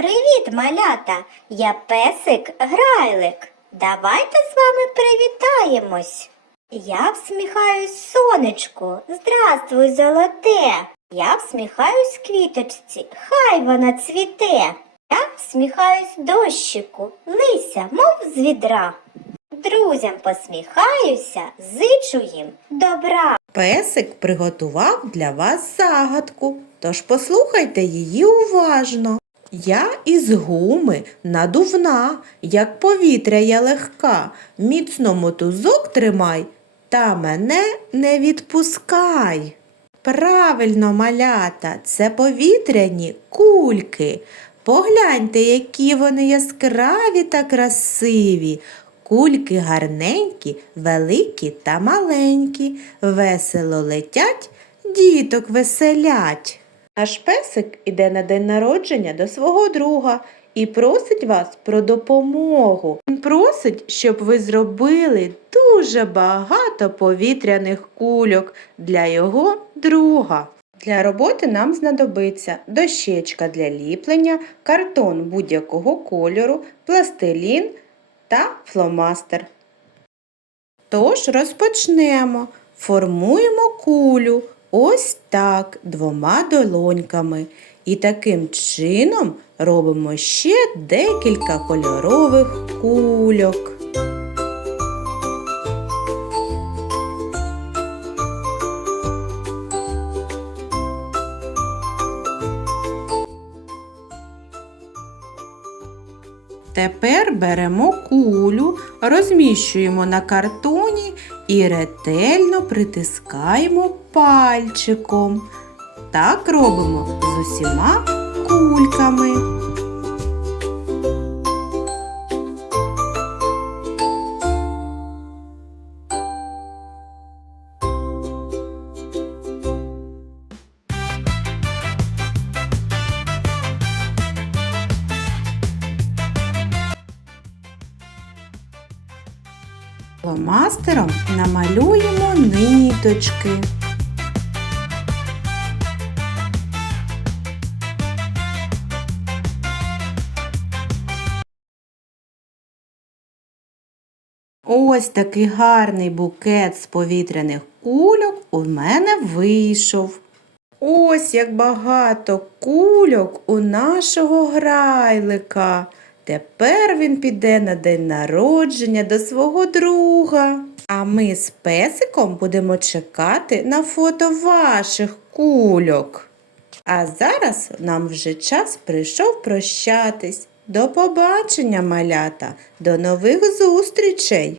Привіт, малята! Я песик Грайлик. Давайте з вами привітаємось. Я всміхаюсь сонечку. Здравствуй, золоте. Я всміхаюсь квіточці, хай вона цвіте. Я всміхаюсь дощику, лися, мов з відра. Друзям посміхаюся, зичу їм добра. Песик приготував для вас загадку, тож послухайте її уважно. Я із гуми надувна, як повітря я легка, міцно мотузок тримай, та мене не відпускай. Правильно, малята, це повітряні кульки. Погляньте, які вони яскраві та красиві. Кульки гарненькі, великі та маленькі, весело летять, діток веселять. Наш песик іде на день народження до свого друга і просить вас про допомогу. Він просить, щоб ви зробили дуже багато повітряних кульок для його друга. Для роботи нам знадобиться дощечка для ліплення, картон будь-якого кольору, пластилін та фломастер. Тож розпочнемо. Формуємо кулю ось так двома долоньками. І таким чином робимо ще декілька кольорових кульок. Тепер беремо кулю, розміщуємо на картоні і ретельно притискаємо пальчиком. Так робимо з усіма кульками. Фломастером намалюємо ниточки. Ось такий гарний букет з повітряних кульок у мене вийшов. Ось як багато кульок у нашого грайлика. Тепер він піде на день народження до свого друга. А ми з песиком будемо чекати на фото ваших кульок. А зараз нам вже час прийшов прощатись. До побачення, малята, до нових зустрічей!